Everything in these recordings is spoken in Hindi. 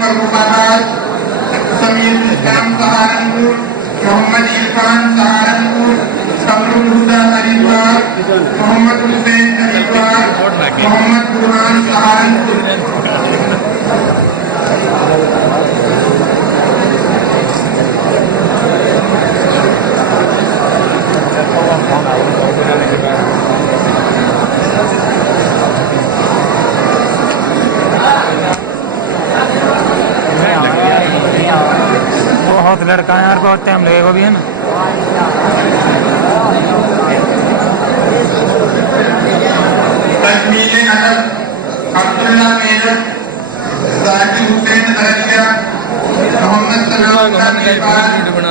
फर्रुखाबाद, समीर इस्लाम सहारनपुर, मोहम्मद इरफान सहारनपुर, समरुल हुदा हरिद्वार, मोहम्मद हुसैन हरिद्वार, मोहम्मद बुरहान सहारनपुर। बहुत लड़का है यार, बहुत टाइम लगेगा भी है ना। तस्मीर अदब अब्दुल्ला मेजर, जाकिर हुसैन दरिया, मोहम्मद सलाम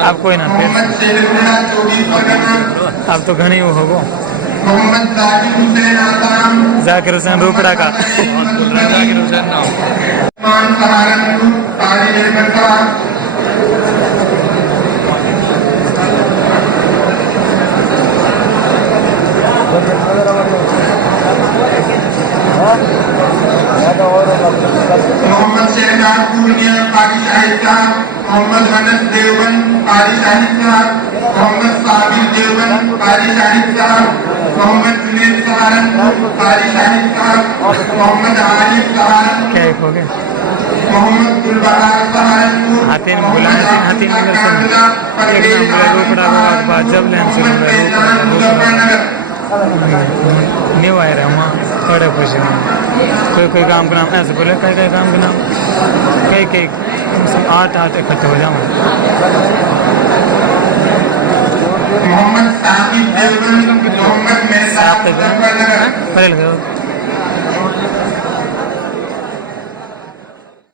आप कोई ना मोहम्मद शेरुल्लाह 24 परगना, अब तो घनी वो होगो। मोहम्मद जाकिर हुसैन आसाम, जाकिर हुसैन रोकड़ा का जाकिर हुसैन नाम मान सहारनपुर, तारी निर्भरता, मोहम्मद शहनाज पूर्णिया कारी शाहिद साहब, मोहम्मद अनस देवबंद कारी शाहिद साहब, मोहम्मद साबिर देवबंद कारी शाहिद साहब, मोहम्मद जुनेद सहारनपुर कारी शाहिद साहब, मोहम्मद आरिफ सहारनपुर, क्या हो गया मोहम्मद गुलबहार सहारनपुर, हाथीन मोहम्मद बुलाना हाथीन आसिफ नगर कांडला, से एक नाम बुला रोकड़ा को बाद जब लेन से मुजफ्फरनगर। न्यू आए रहे वहाँ थोड़े खुशी में कोई काम का नाम ऐसे बोले कई काम का नाम कई 8 इकट्ठे हो जाऊँ। मोहम्मद साबिर देवबंद, मोहम्मद मेहसाब मुजफ्फरनगर। पहले